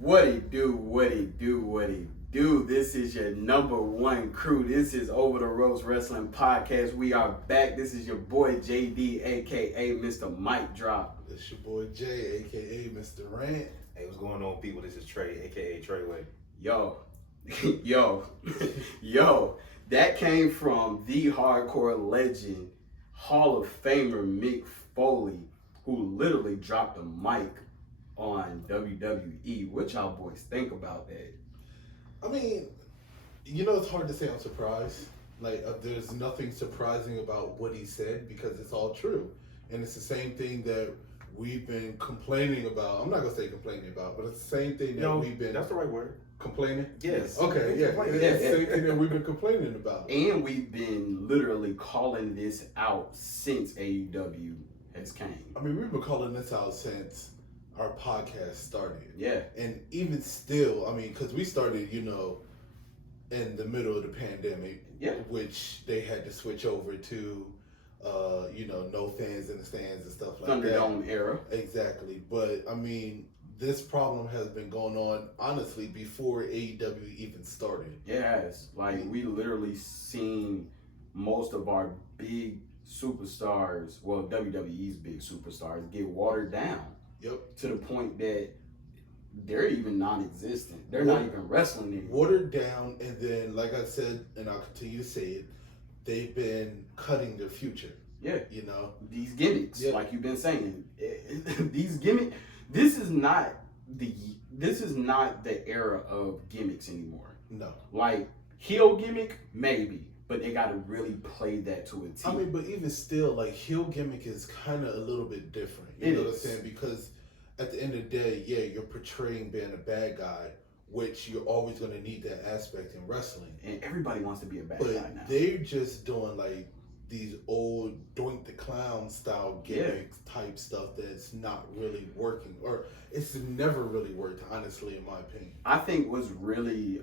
What it do, what it do, what it do. This is your number one crew. This is Over the Ropes Wrestling Podcast. We are back. This is your boy JD, aka Mr. Mic Drop. It's your boy Jay, aka Mr. Rant. Hey, what's going on, people? This is Trey, aka Treyway. Yo, that came from the hardcore legend, Hall of Famer Mick Foley, who literally dropped the mic on WWE. What y'all boys think about that? I mean, you know, it's hard to say I'm surprised. There's nothing surprising about what he said because it's all true. And it's the same thing that we've been complaining about. I'm not going to say complaining about, but it's the same thing that we've been... That's the right word. Complaining? Yes. Okay, yeah. It's the same thing that we've been complaining about. And we've been literally calling this out since AEW has came. I mean, we've been calling this out since our podcast started. Yeah. And even still, I mean, because we started, you know, in the middle of the pandemic, which they had to switch over to, no fans in the stands and stuff like that. Thunderdome era. Exactly. But, I mean, this problem has been going on, honestly, before AEW even started. Yeah, it has. We literally seen most of our big superstars, well, WWE's big superstars, get watered down. Yep. To the point that they're even non-existent. They're not even wrestling anymore. Watered down, and then, like I said, and I'll continue to say it, they've been cutting their future. Yeah. You know? These gimmicks, like you've been saying. These gimmicks, this is not the era of gimmicks anymore. No. Heel gimmick, maybe. But they got to really play that to a T. I mean, but even still, heel gimmick is kind of a little bit different. You know what I'm saying? Because at the end of the day, you're portraying being a bad guy, which you're always going to need that aspect in wrestling. And everybody wants to be a bad guy now. They're just doing these old Doink the Clown style gimmicks type stuff that's not really working, or it's never really worked, honestly, in my opinion. I think what's really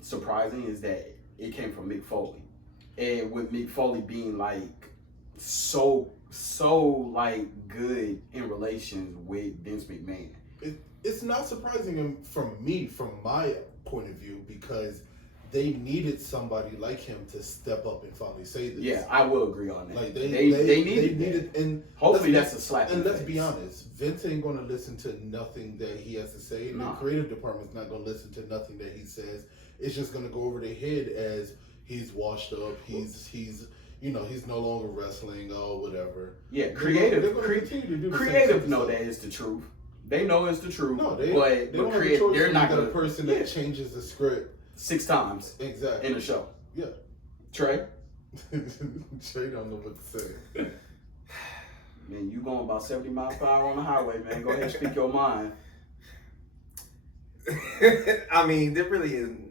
surprising is that it came from Mick Foley, and with Mick Foley being so good in relations with Vince McMahon. It's not surprising from my point of view, because they needed somebody like him to step up and finally say this. Yeah, I will agree on that. They needed, and hopefully that's a slap. And let's be honest, Vince ain't going to listen to nothing that he has to say, and the creative department's not going to listen to nothing that he says. It's just going to go over their head as he's washed up. He's no longer wrestling or whatever. Yeah, creative know that it's the truth. They know it's the truth. No, they don't have a choice. They're not going to person that changes the script 6 times exactly in a show. Yeah. Trey? Trey don't know what to say. Man, you going about 70 miles per hour on the highway, man. Go ahead and speak your mind. I mean, there really isn't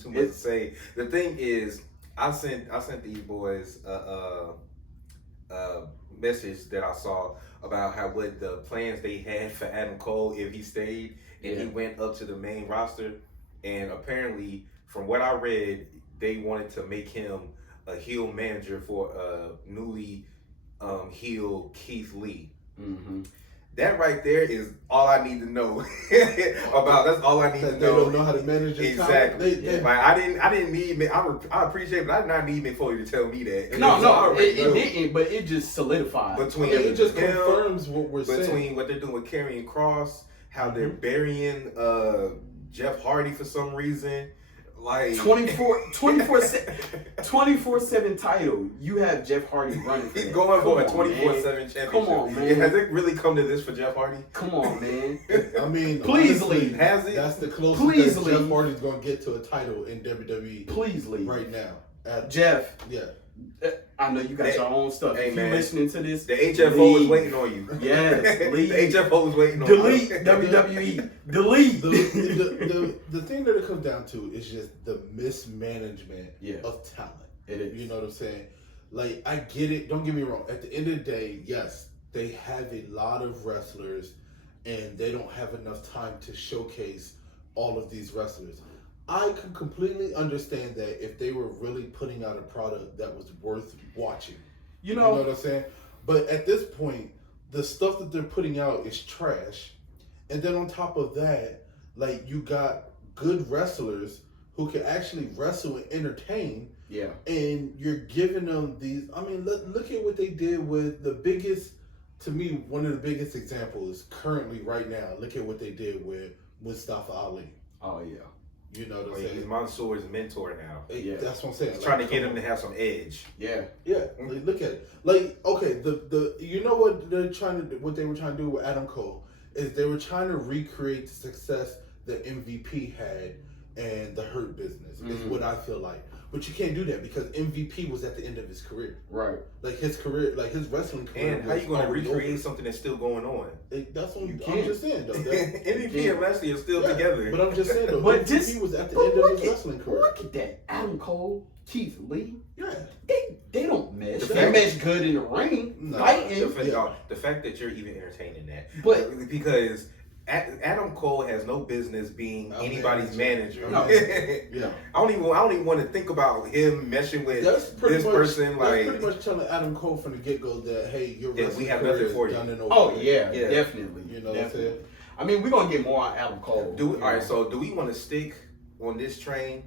too much to say. The thing is, I sent these boys a message that I saw about what the plans they had for Adam Cole if he stayed and he went up to the main roster. And apparently, from what I read, they wanted to make him a heel manager for newly heel Keith Lee. Mm-hmm. That right there is all I need to know about. That's all I need to know. They don't know how to manage their exactly. I didn't need. I appreciate, but I did not need Mick Foley to tell me that. It didn't. But it just solidified. It just confirms what we're saying. Between what they're doing with Karrion Kross, how they're burying Jeff Hardy for some reason. 24/7 title. You have Jeff Hardy running. He's going for a 24/7 championship. Come on, man. Has it really come to this for Jeff Hardy? Come on, man. I mean, please honestly, leave. Has it? That's the closest that Jeff Hardy's going to get to a title in WWE. Please leave right now. Jeff. Yeah. I know you got your own stuff. Hey, if you're listening to this, the HFO is waiting on you. Yes, leave. The HFO is waiting on you. Delete WWE. Delete. The thing that it comes down to is just the mismanagement of talent. It is. You know what I'm saying? I get it. Don't get me wrong. At the end of the day, yes, they have a lot of wrestlers, and they don't have enough time to showcase all of these wrestlers. I can completely understand that if they were really putting out a product that was worth watching. You know what I'm saying? But at this point, the stuff that they're putting out is trash. And then on top of that, like you got good wrestlers who can actually wrestle and entertain. Yeah. And you're giving them these. I mean, look at what they did with the biggest. To me, one of the biggest examples currently right now. Look at what they did with Mustafa Ali. Oh yeah. You know what I'm saying? He's Mansoor's mentor now. Yeah. That's what I'm saying. He's trying to get him to have some edge. Yeah. Yeah. Like, look at it. Like, okay, the you know what they were trying to do with Adam Cole is they were trying to recreate the success that MVP had and the Hurt Business. Is what I feel like. But you can't do that because MVP was at the end of his career. Right. Like his career, like his wrestling career. And how you going to recreate something that's still going on? That's what I'm can't. just saying, though. MVP and Leslie are still together. But I'm just saying, though. But MVP was at the end of his wrestling career. Look at that. Adam Cole, Keith Lee. Yeah. They don't mesh. The They fact- mesh good in the ring. No. Fighting. The fact that you're even entertaining that. But because Adam Cole has no business being anybody's manager. No. Yeah. I don't even want to think about him meshing with That's pretty this much, person. That's Like, pretty much telling Adam Cole from the get go that hey, your Yeah, wrestling we have career nothing is for you. done and over. oh yeah, Yeah. definitely. You know definitely. what I'm saying? I mean, we're gonna get more on Adam Cole. all right. So, do we want to stick on this train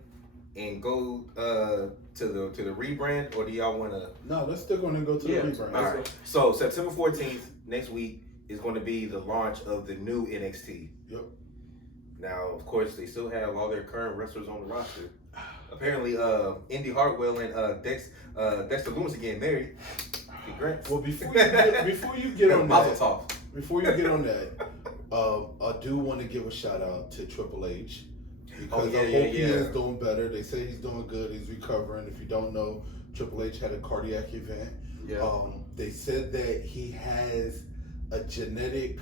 and go to the rebrand, or do y'all want to? No, let's still going to go to Yeah. the rebrand. All right. So September 14th next week is going to be the launch of the new NXT. Yep. Now, of course, they still have all their current wrestlers on the roster. Apparently, Indy Hartwell and Dexter Loomis are getting married. Congrats. Well, before you get on Mazel that, tov. before you get on that, I do want to give a shout out to Triple H because I hope he is doing better. They say he's doing good. He's recovering. If you don't know, Triple H had a cardiac event. Yeah. They said that he has a genetic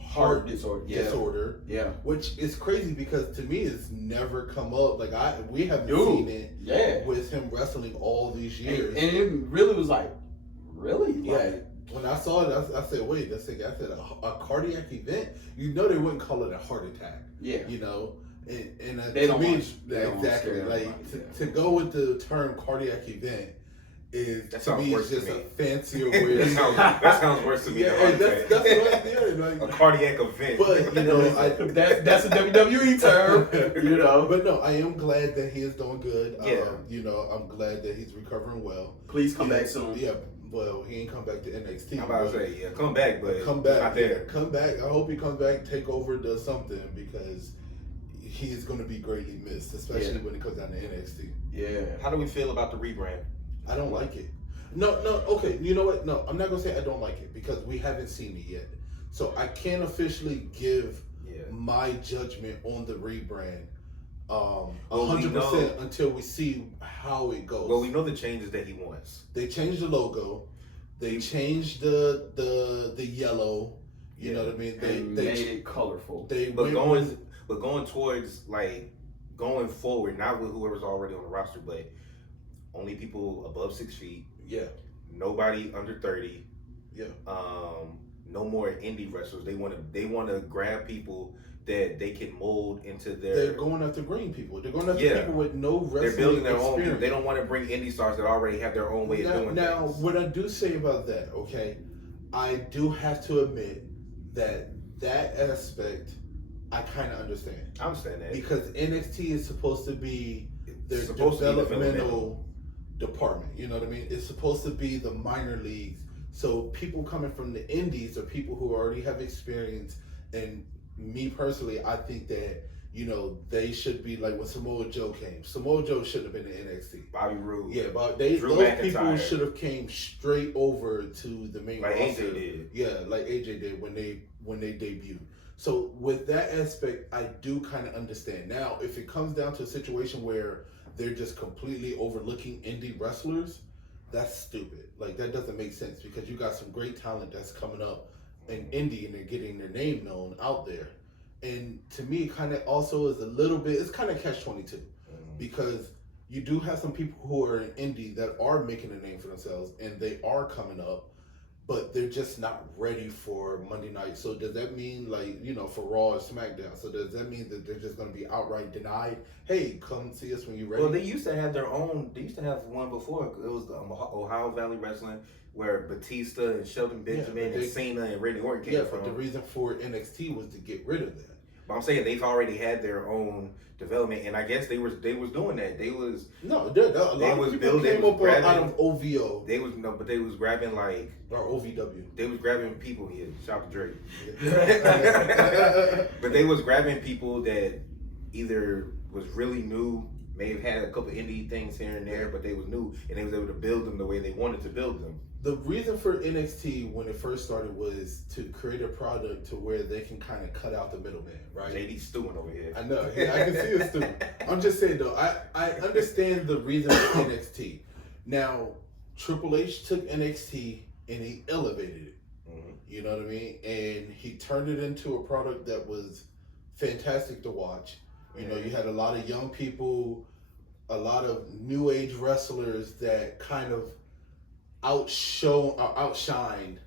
Heart disorder. disorder, Yeah. which is crazy because to me it's never come up. Like we haven't Dude, seen it Yeah. with him wrestling all these years. And it really was like, really? Yeah. Like, When I saw it, I said, wait, I said a cardiac event? You know they wouldn't call it a heart attack. yeah. You know? And They to don't me, want- they don't exactly. scare Like everybody, to go with the term cardiac event is That to sounds me worse it's to just me. a fancier way of saying That sounds worse to me. yeah, than a heart that's attack. what I'm saying. A Like, cardiac event. but you know, That's a WWE term, you know. But no, I am glad that he is doing good. Yeah. You know, I'm glad that he's recovering well. Please come back soon. Yeah, well, he ain't come back to NXT. I'm about to say, yeah, come back, but Come back. not there. Come back. I hope he comes back, take over, does something because he is going to be greatly missed, especially when it comes down to NXT. Yeah. How do we feel about the rebrand? I don't like it. No, okay. You know what? No, I'm not going to say I don't like it because we haven't seen it yet. So I can't officially give my judgment on the rebrand 100% until we see how it goes. Well, we know the changes that he wants. They changed the logo. They changed the yellow. You know what I mean? They made it colorful. But going towards going forward, not with whoever's already on the roster, but only people above 6 feet. Yeah. Nobody under 30. Yeah. No more indie wrestlers. They want to grab people that they can mold into their. They're going after green people. They're going after people with no wrestling They're building their own. experience. They don't want to bring indie stars that already have their own way of doing Now, things. what I do say about that, okay, I do have to admit that aspect I kind of understand. I understand that because NXT is supposed to be their developmental department. You know what I mean? It's supposed to be the minor leagues. So people coming from the indies are people who already have experience. And me personally, I think that, you know, they should be like when Samoa Joe came. Samoa Joe shouldn't have been in NXT. Bobby Roode. Yeah, but Drew those McIntyre. people should have came straight over to the main Like roster. AJ did. Yeah, like AJ did when they debuted. So with that aspect, I do kind of understand. Now, if it comes down to a situation where they're just completely overlooking indie wrestlers, that's stupid. Like that doesn't make sense because you got some great talent that's coming up in indie and they're getting their name known out there. And to me, it kind of also is a little bit, it's kind of catch-22 because you do have some people who are in indie that are making a name for themselves and they are coming up. but they're just not ready for Monday night. So does that mean, like, you know, for Raw or SmackDown? So does that mean that they're just going to be outright denied? Hey, come see us when you're ready. Well, they used to have their own. They used to have one before. It was the Ohio Valley Wrestling, where Batista and Shelton Benjamin and Cena and Randy Orton came from. But the reason for NXT was to get rid of that. But I'm saying they've already had their own development, and I guess they was doing that. They was a lot of people came up out of OVO. They was grabbing like or OVW. They was grabbing people here. Shout to Drake. But they was grabbing people that either was really new, may have had a couple indie things here and there, but they was new, and they was able to build them the way they wanted to build them. The reason for NXT when it first started was to create a product to where they can kind of cut out the middleman, right? JD's stewing over here. I know. Yeah, I can see it stewing. I'm just saying though, I understand the reason for NXT. Now, Triple H took NXT and he elevated it. Mm-hmm. You know what I mean? And he turned it into a product that was fantastic to watch. You know, you had a lot of young people, a lot of new age wrestlers that kind of outshined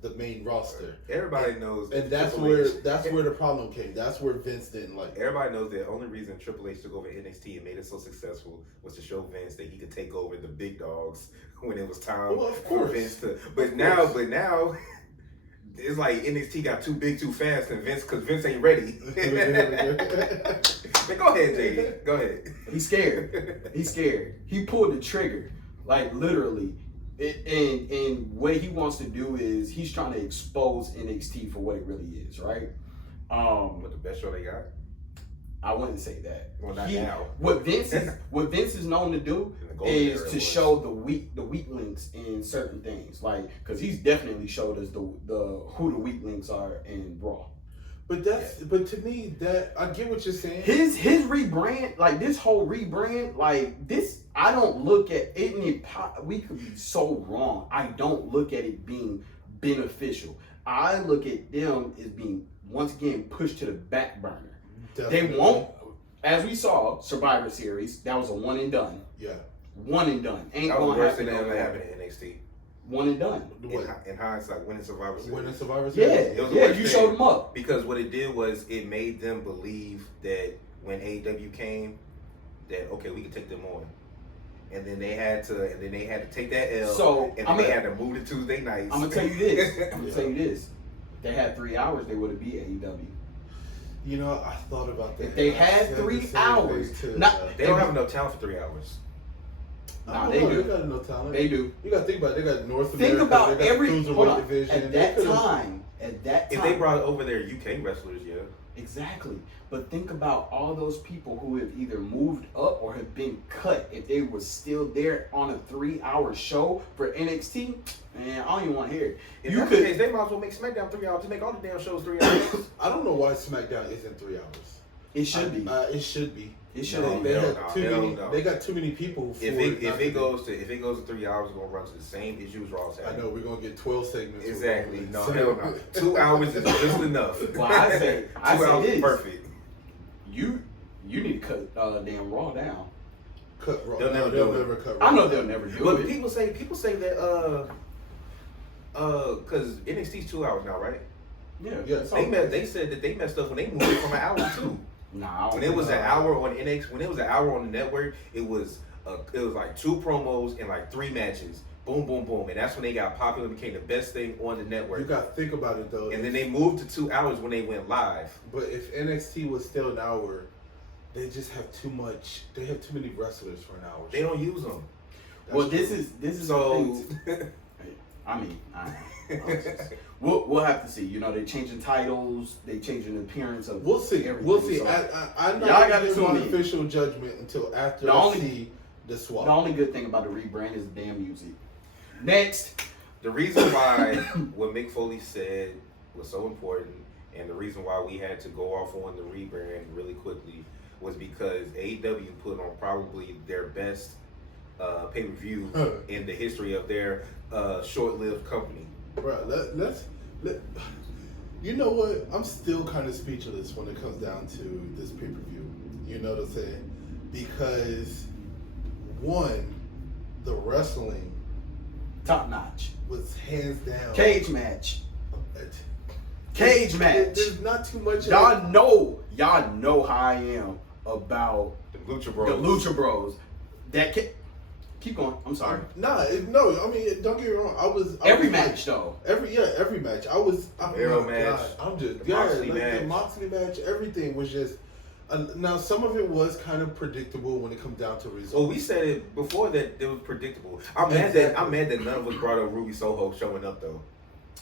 the main roster. Everybody knows, and that's where the problem came. That's where Vince didn't like it. Everybody knows the only reason Triple H took over NXT and made it so successful was to show Vince that he could take over the big dogs when it was time for Vince to. But now it's like NXT got too big too fast, and because Vince ain't ready. But go ahead, JD. Go ahead. He's scared. He's scared. He pulled the trigger, like literally. And what he wants to do is he's trying to expose NXT for what it really is, right? What the best show they got? I wouldn't say that. Well, not now. What Vince is known to do is to show the weak links in certain things, like because he's definitely showed us the who the weak links are in Raw. But but to me that I get what you're saying. His rebrand, like this whole rebrand, like this, I don't look at it. We could be so wrong. I don't look at it being beneficial. I look at them as being once again pushed to the back burner. Definitely. They won't, as we saw Survivor Series. That was a one and done. Yeah, one and done. Ain't that was gonna worse happen. Than ever happened in NXT. One and done. In hindsight, winning Survivor Series. Yeah, you showed them up. Because what it did was it made them believe that when AEW came, that okay, we can take them on. And then they had to take that L. So and then they had to move to Tuesday nights. I'm gonna tell you this. If they had 3 hours, they would have beat AEW. You know, I thought about that. If they had 3 hours, they don't have enough talent for 3 hours. Nah, they do. They got enough talent. They do. You got to think about it. They got North America. Think about they got every cruiserweight division. At that time. If they brought over their UK wrestlers, yeah. Exactly. But think about all those people who have either moved up or have been cut. If they were still there on a 3-hour show for NXT, man, I don't even want to hear it. If that's the case, they might as well make SmackDown 3 hours. Just make all the damn shows 3 hours. I don't know why SmackDown isn't 3 hours. It should be. It should be. It should be. They got too many people. If it goes to 3 hours, it's gonna run to the same issues Raw's having. I know we're gonna get 12 segments. Exactly. No, hell no. 2 hours is just enough. Well, I say 2 hours is perfect. You need to cut damn Raw down. Cut Raw. They'll never cut Raw. I know they'll never do it. But people say that because NXT's 2 hours now, right? Yeah. They said that they messed up when they moved it from an hour to 2. Nah, when it was an hour on NXT, when it was an hour on the network, it was like 2 promos and like 3 matches. Boom, boom, boom, and that's when they got popular, became the best thing on the network. You got to think about it though. And then they moved to 2 hours when they went live. But if NXT was still an hour, they just have too much. They have too many wrestlers for an hour. They don't use them. Well, this is so. I mean, we'll have to see. You know, they're changing titles, they changing the appearance of. We'll see. Everything. We'll see. So, I'm not going to give an official judgment until after I see the swap. The only good thing about the rebrand is the damn music. Next, the reason why what Mick Foley said was so important, and the reason why we had to go off on the rebrand really quickly was because AEW put on probably their best pay-per-view in the history of their short-lived company. Bro, let's you know what? I'm still kind of speechless when it comes down to this pay-per-view. You know what I'm saying? Because one, the wrestling top notch. Was hands down. Cage match. Cage match. There's not too much. Y'all know how I am about The Lucha Bros. the Lucha Bros. Keep going. I'm sorry. No. I mean, don't get me wrong. Every match though. Every match. Arrow match. I'm just The Moxley match. the Moxley match. Everything was just. Now some of it was kind of predictable when it comes down to results. Oh, we said it before that it was predictable. I'm mad that none of us brought up Ruby Soho showing up though.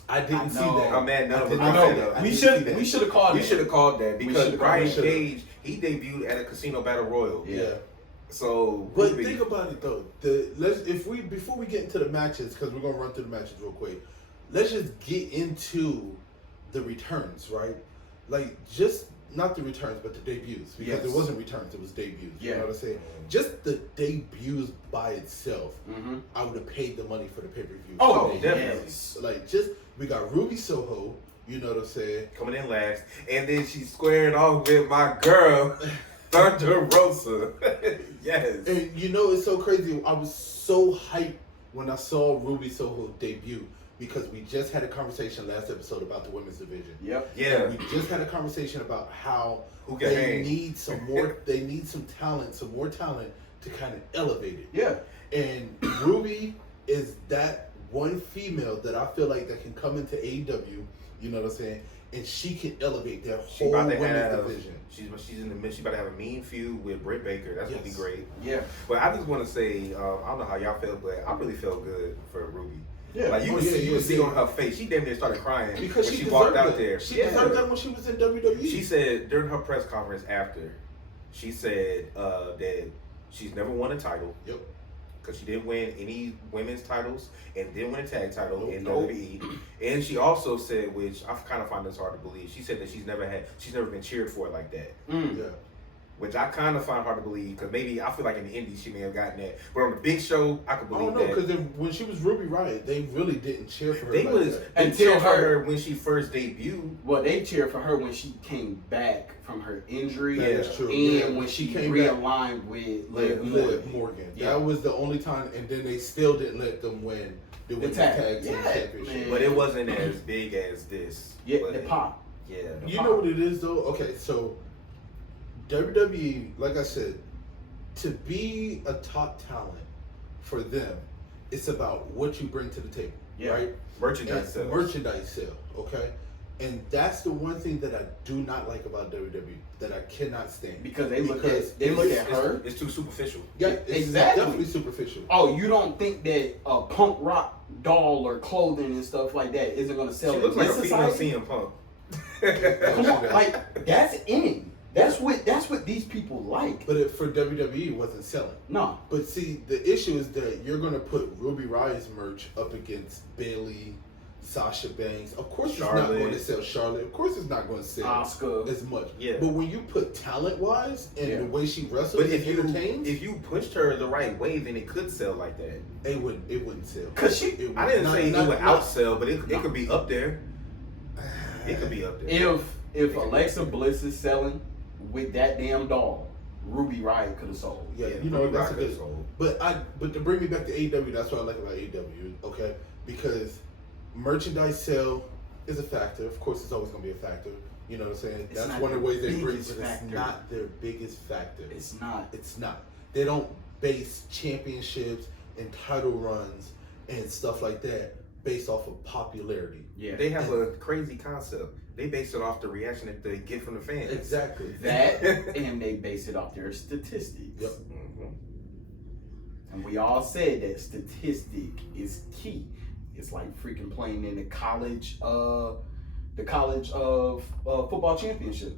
I didn't see that. I'm mad none of us I brought know. that up. We should have called. We should have called that because Brian should've. Cage, he debuted at a Casino Battle Royal. Yeah. So, But Ruby, think about it though. Before we get into the matches, because we're gonna run through the matches real quick. Let's just get into the returns, right? Like just not the returns, but the debuts, because it wasn't returns; it was debuts. Yeah. You know what I'm saying? Just the debuts by itself, Mm-hmm. I would have paid the money for the pay-per-view. Oh, definitely. yes. Like we got Ruby Soho. You know what I'm saying? coming in last, and then she squared off with my girl Thunder Rosa. Yes. And you know it's so crazy. I was so hyped when I saw Ruby Soho debut because we just had a conversation last episode about the women's division. Yep. Yeah. We just had a conversation about how Who can they hang? need some more. They need some more talent to kind of elevate it. Yeah. And Ruby is that one female that I feel like that can come into AEW. You know what I'm saying? And she can elevate their She whole about to women's have. division. She's in the midst. She about to have a mean feud with Britt Baker. That's gonna be Yes. great. Yeah. But I just want to say, I don't know how y'all felt, but I really felt good for Ruby. Yeah. Like you Oh, could yeah, see, you yeah, could see yeah. on her face, she damn near started crying Because when she she walked deserved out it. there. She Yeah. deserved that when she was in WWE. She said during her press conference after, she said that she's never won a title. Yep. Because she didn't win any women's titles and didn't win a tag title in Nope. WWE. And she also said, which I kind of find this hard to believe, she said that she's never been cheered for it like that. Mm. Yeah. Which I kind of find hard to believe because maybe I feel like in the indies she may have gotten that, but on the big show I could I believe don't know, that. because when she was Ruby Riott, they really didn't cheer for her. They like was that. they Until cheered for her- her when she first debuted. Well, they cheered for her when she came back from her injury. That is true. And Yeah. when she came back, realigned with Liv Liv Morgan. Yeah. That was the only time, and then they still didn't let them win the women's tag team Yeah, championship. man. But it wasn't as big as this. Yeah, but the pop. Yeah. You know what it is though? Okay, so WWE, like I said, to be a top talent for them, it's about what you bring to the table, Yeah. right? Merchandise And sales. merchandise sale, okay? And that's the one thing that I do not like about WWE, that I cannot stand. Because they look Because at her. It's too superficial. Yeah, it's Exactly. definitely superficial. Oh, you don't think that a punk rock doll or clothing and stuff like that isn't going to sell She in looks like this a female society? CM Punk. Come on, like that's in. That's what these people like. But for WWE, it wasn't selling. No. But see, the issue is that you're going to put Ruby Riott's merch up against Bayley, Sasha Banks. Of course, it's not Charlotte. going to sell Charlotte. Of course, it's not going to sell Oscar. as much. Yeah. But when you put talent-wise and Yeah. the way she wrestles But and entertains, if you pushed her the right way, then it could sell like that. it wouldn't sell. Cause she, It I didn't not- say not- it would not- outsell, but it could be up there. It could be up there. if Alexa Bliss is selling with that damn doll, Ruby Riott could have sold. Yeah, Yeah, you know Ruby that's a Riott good. is old. But to bring me back to AEW, that's what I like about AEW. Okay, because merchandise sale is a factor. Of course, it's always going to be a factor. You know what I'm saying? It's That's not one of the their ways they bring, biggest but it's factor. not their biggest factor. It's not. It's not. They don't base championships and title runs and stuff like that based off of popularity. Yeah. They have a crazy concept. They base it off the reaction that they get from the fans. Exactly. That and they base it off their statistics. Yep. Mhm. And we all said that statistic is key. It's like freaking playing in the college football championship.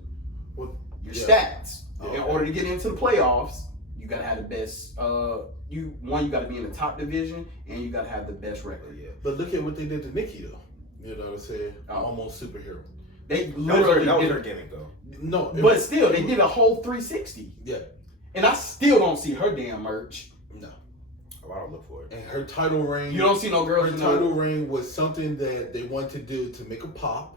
Well, Your yeah. stats. Okay. In order to get into the playoffs, you gotta have the best. You gotta be in the top division, and you gotta have the best record. Yeah. But look at what they did to Nikki, though. You know what I'm saying? Oh. Almost superhero. They That was literally her did, gimmick though. No, but still, they did a whole 360, yeah, and I still don't see her damn merch. no. Oh, I don't look for it. And her title reign. You don't see no girls Her in title the reign was something that they wanted to do to make a pop.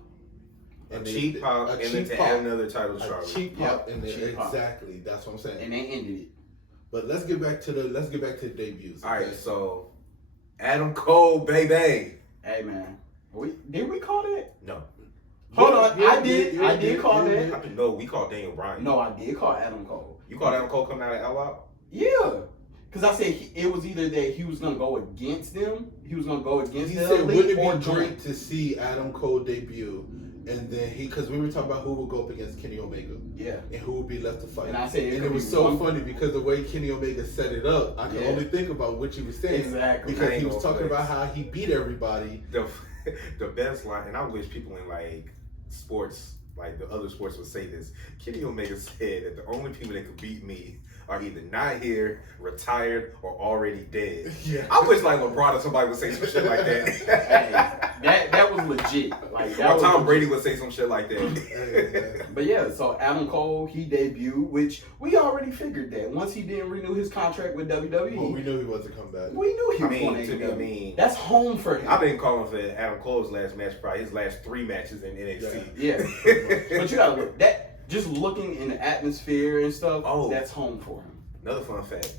A cheap pop, and then to add another title, A Charlotte. cheap pop, Yep, and then cheap pop. exactly that's what I'm saying. and they ended it. But let's get back to the debuts. All right, okay? so Adam Cole, baby. Hey man, did we call that? No. Hold on, I did call that. No, we called Daniel Bryan. No, I did call Adam Cole. You called Adam Cole coming out of All Out? Yeah. Because I said it was either that he was going to go against them, he said, wouldn't it be great to see Adam Cole debut, and then because we were talking about who would go up against Kenny Omega, and who would be left to fight. And I said, and it was so funny because the way Kenny Omega set it up, I could only think about what you were saying. Exactly. Because he was talking about how he beat everybody. The best line, and I wish people in like sports, like the other sports, would say this. Kenny Omega said that the only people that could beat me are either not here, retired, or already dead. Yeah. I wish like LeBron or somebody would say some shit like that. Hey, that was legit. Like that. Or Tom Brady would say some shit like that. But yeah, so Adam Cole, he debuted, which we already figured that once he didn't renew his contract with WWE. Well, we knew he wasn't coming back. We knew he was going to AEW. That's home for him. I've been calling for Adam Cole's last match, probably his last 3 matches in NXT. Yeah. But you gotta look that. Just looking in the atmosphere and stuff, that's home for him. Another fun fact,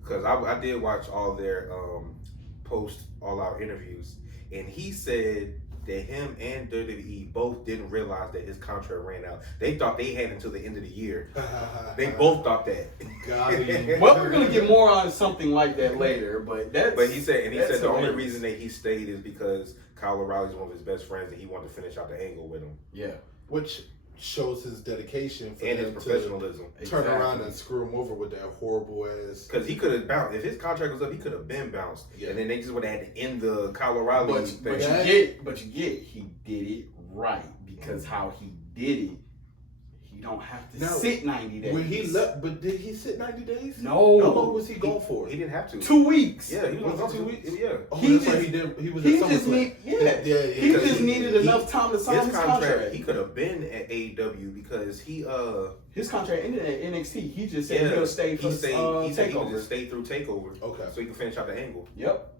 because I did watch all their post All Out interviews, and he said that him and WWE both didn't realize that his contract ran out. They thought they had until the end of the year. They both thought that. Got it. Well, we're gonna get more on something like that later, but that's. But he said the only reason that he stayed is because Kyle O'Reilly's one of his best friends, and he wanted to finish out the angle with him. Yeah. Which shows his dedication for and him his professionalism. To turn around and screw him over with that horrible ass. Because he could have bounced. If his contract was up, he could have been bounced. Yeah. And then they just would have had to end the Kyle O'Reilly thing. But you get, he did it right because how he did it, he don't have to sit 90 days. When he left, but did he sit 90 days? No. How long was he gone for? He didn't have to. 2 weeks. Yeah, he was gone 2 weeks. Yeah. Oh, he was at SummerSlam. He just needed enough time to sign his contract. He could have been at AEW because his contract ended at NXT. He just said he'll stay for Takeover. He said he would just stay through Takeover. Okay. So he can finish out the angle. Yep.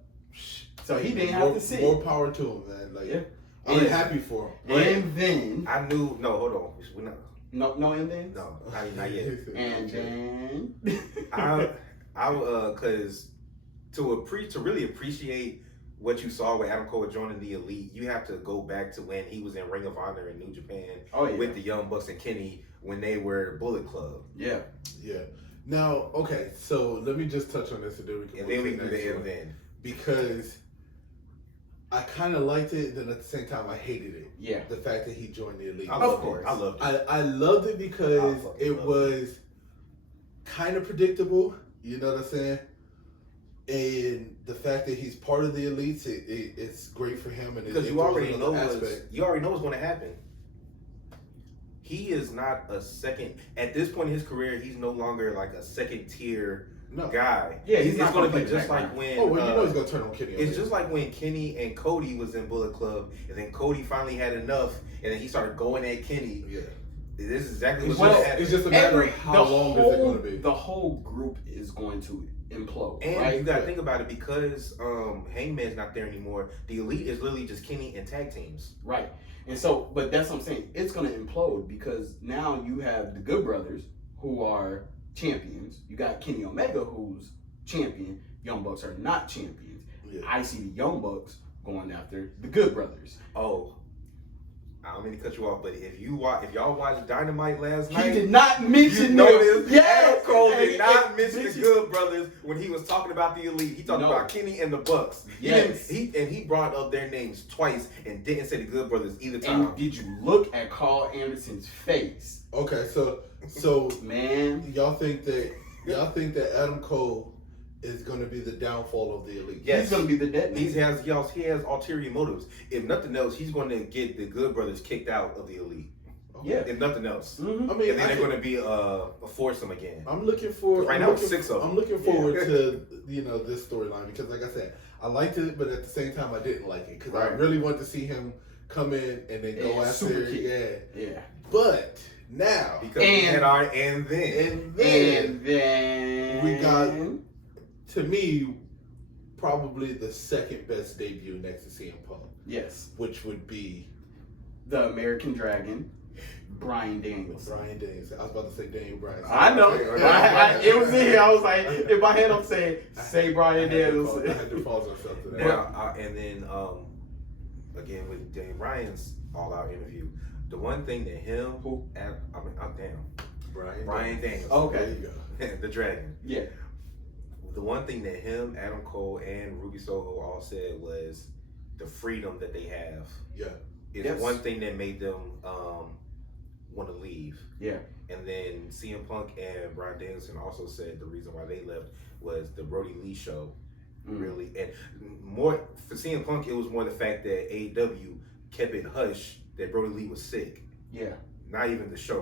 So he didn't have to sit. More power to him, man. Like, I'm happy for him. And then I knew. No, hold on. We're not. No, and then? No, not yet. And then because to really appreciate what you saw with Adam Cole joining the Elite, you have to go back to when he was in Ring of Honor in New Japan with the Young Bucks and Kenny when they were Bullet Club. Yeah. Now, okay, so let me just touch on this and then we can do the end then. Because I kind of liked it, then at the same time I hated it. Yeah. The fact that he joined the Elite. Of course. I loved it. I loved it because it was kind of predictable, you know what I'm saying? And the fact that he's part of the Elites, it's great for him. And because you already know what's going to happen. He is not a second, at this point in his career, he's no longer like a second tier guy. Yeah, he's not going to be just like when. Oh, well, you know he's going to turn on Kenny. It's just like when Kenny and Cody was in Bullet Club, and then Cody finally had enough, and then he started going at Kenny. Yeah. This is exactly what's going to happen. It's just a matter of how long is it going to be. The whole group is going to implode. And you got to think about it because Hangman's not there anymore. The Elite is literally just Kenny and tag teams. Right. And so, but that's what I'm saying. It's going to implode because now you have the Good Brothers who are champions. You got Kenny Omega who's champion. Young Bucks are not champions. Yeah. I see the Young Bucks going after the Good Brothers. Oh, I don't mean to cut you off, but if y'all watched Dynamite last night, he did not mention you noticed Adam Cole did not mention the Good Brothers when he was talking about the Elite. He talked about Kenny and the Bucks. Yes. He brought up their names twice and didn't say the Good Brothers either time. And did you look at Carl Anderson's face? Okay, so man, y'all think that Adam Cole is going to be the downfall of the Elite? Yes. He's going to be the dead man. He has ulterior motives. If nothing else, he's going to get the Good Brothers kicked out of the Elite. Yeah. If nothing else. Mm-hmm. I mean, and then they're going to be a foursome again. I'm looking for right now 6 of them. I'm looking forward to this storyline because, like I said, I liked it, but at the same time, I didn't like it because I really want to see him come in and then go after yeah. But now because we had our and then we got, to me, probably the second best debut next to CM Punk. Yes. Which would be the American Dragon. Brian Danielson. Brian Danielson. I was about to say Daniel Bryan. I know. It was in here. I was like, in my head, I'm saying, say Brian Danielson. I had to pause myself to that. Now, and then again with Daniel Bryan's All Out interview, the one thing that him, Brian Danielson. Okay. There you go. The Dragon. Yeah. The one thing that him, Adam Cole, and Ruby Soho all said was the freedom that they have. Yeah. Is one thing that made them want to leave. Yeah. And then CM Punk and Brian Danielson also said the reason why they left was the Brody Lee show. Really, and more for CM Punk, it was more the fact that AEW kept it hush that Brody Lee was sick. Yeah. Not even the show.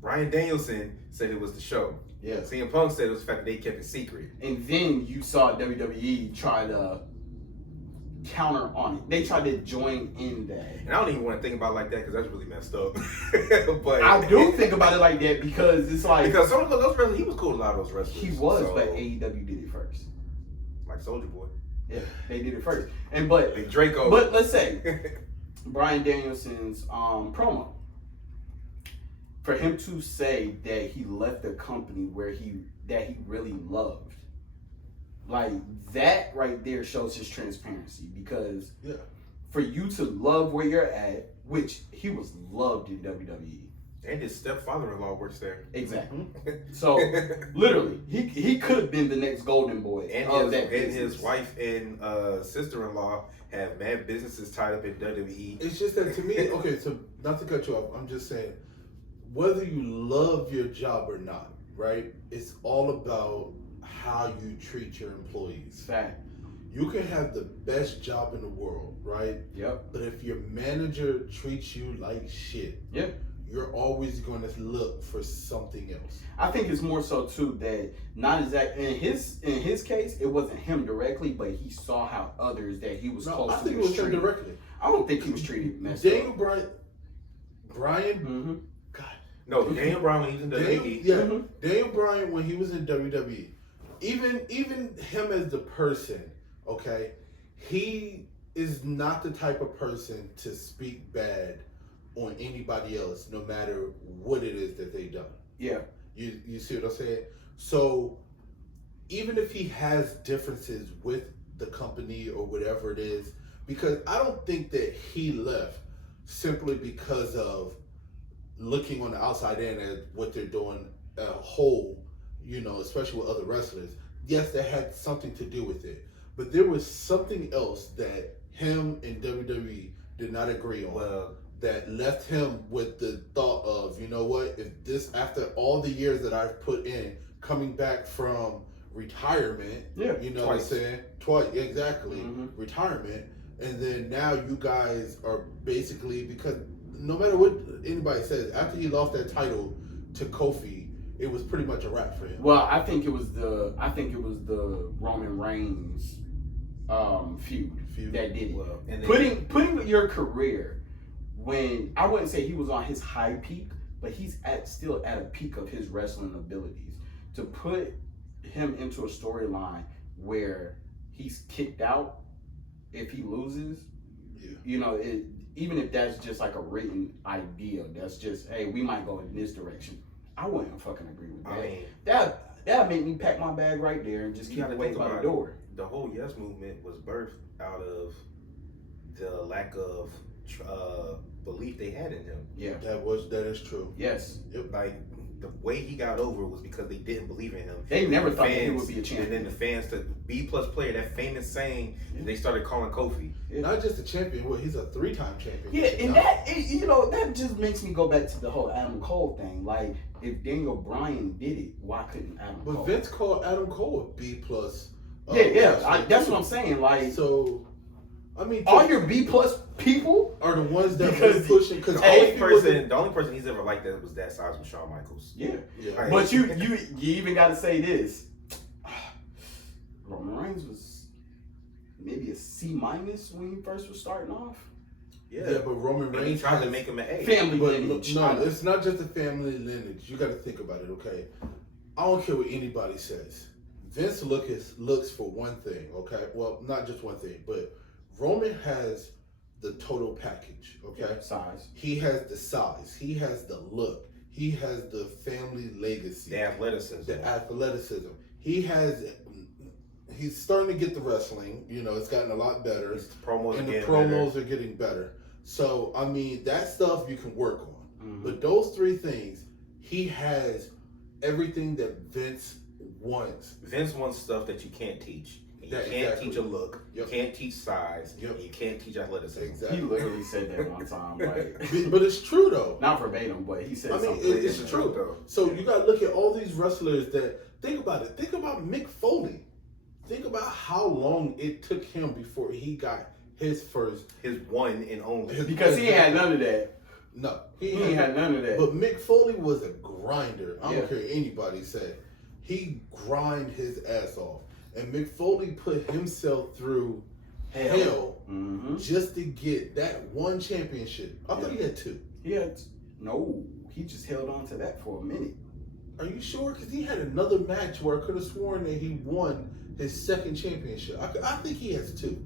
Brian Danielson said it was the show. Yeah. CM Punk said it was the fact that they kept it secret. And then you saw WWE try to counter on it. They tried to join in that. And I don't even want to think about it like that because that's really messed up. But I do think about it like that because it's like because some of those wrestlers, he was cool with a lot of those wrestlers. he was, but AEW did it first. Like Soldier Boy. Yeah, they did it first. And but Big Draco. But let's say Brian Danielson's promo. For him to say that he left the company where he really loved, like that right there shows his transparency because for you to love where you're at, which he was loved in WWE. And his stepfather-in-law works there. Exactly. So literally, he could have been the next golden boy. And his wife and sister-in-law have mad businesses tied up in WWE. It's just that to me, okay, so not to cut you off, I'm just saying, whether you love your job or not, right? It's all about how you treat your employees. Fact. You can have the best job in the world, right? Yep. But if your manager treats you like shit, you're always going to look for something else. I think it's more so too that not exactly in his case, it wasn't him directly, but he saw how others that he was close to. I think it was him directly. I don't think he was treated messed Daniel up. Brian. God. No, Daniel Bryan when he was in WWE. Daniel Bryan when he was in WWE. Even him as the person, okay, he is not the type of person to speak bad on anybody else, no matter what it is that they done. Yeah. You see what I'm saying? So even if he has differences with the company or whatever it is, because I don't think that he left simply because of looking on the outside in at what they're doing a whole, you know, especially with other wrestlers. Yes, that had something to do with it, but there was something else that him and WWE did not agree on. Well, that left him with the thought of, you know what, if this, after all the years that I've put in, coming back from retirement, you know what I'm saying? Twice, exactly, retirement, and then now you guys are basically, because no matter what anybody says, after he lost that title to Kofi, it was pretty much a wrap for him. Well, I think it was the Roman Reigns feud that did it. Well, and putting your career when I wouldn't say he was on his high peak, but he's still at a peak of his wrestling abilities. To put him into a storyline where he's kicked out if he loses, you know, even if that's just like a written idea, that's just, hey, we might go in this direction. I wouldn't fucking agree with that. I mean, that made me pack my bag right there and just keep away by the door. The whole Yes movement was birthed out of the lack of belief they had in him. Yeah, that is true. Yes, like the way he got over was because they didn't believe in him. They never thought that he would be a champion. And then the fans, the B+ player, that famous saying, they started calling Kofi. Not just a champion, he's a 3-time champion. Yeah, and that just makes me go back to the whole Adam Cole thing. Like, if Daniel Bryan did it, why couldn't Adam Cole? But Vince called Adam Cole a B+. That's what I'm saying. Like, so, I mean, all your B+ people are the ones that were pushing. Because the only person he's ever liked that was that size was Shawn Michaels. Yeah. Right? But you even got to say this. Roman Reigns was maybe a C- when he first was starting off. Yeah, but Roman Reigns, he tried to make him an A. Family lineage. No, it's not just a family lineage. You got to think about it, okay? I don't care what anybody says. Vince looks for one thing, okay? Well, not just one thing, but Roman has the total package. Okay, size. He has the size. He has the look. He has the family legacy. The athleticism. The athleticism. He's starting to get the wrestling. You know, it's gotten a lot better. The promos and the promos are getting better. So, I mean, that stuff you can work on. Mm-hmm. But those three things, he has everything that Vince wants. Vince wants stuff that you can't teach. You can't teach a look. You can't teach size. You can't teach athleticism. Exactly. He literally said that one time. Like, but it's true though. Not verbatim, but he said something. It's true though. So you got to look at all these wrestlers that think about it. Think about Mick Foley. Think about how long it took him before he got his one and only. Because he had none of that. No, he ain't had none of that. But Mick Foley was a grinder. I don't care anybody say. He grind his ass off. And Mick Foley put himself through hell just to get that one championship. I thought he had two. No, he just held on to that for a minute. Are you sure? Because he had another match where I could have sworn that he won his second championship. I think he has two.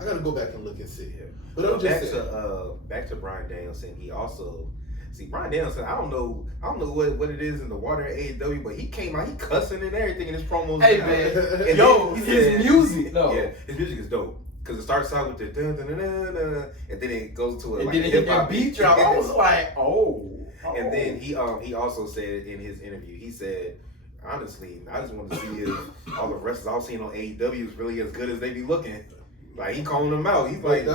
I got to go back and look and see. But I'm just saying. Back to Bryan Danielson. He also... See, Bryan Danielson, I don't know what it is in the water at AEW, but he came out, he cussing and everything in his promos. Hey, man. Yo, his music, though. Yeah, his music is dope. Because it starts out with the da-da-da-da-da, and then it goes to a and then it hit that beat drop. I was like, And then he also said in his interview, he said, honestly, I just want to see if all the wrestlers I've seen on AEW is really as good as they be looking. Like, he calling them out. He's like,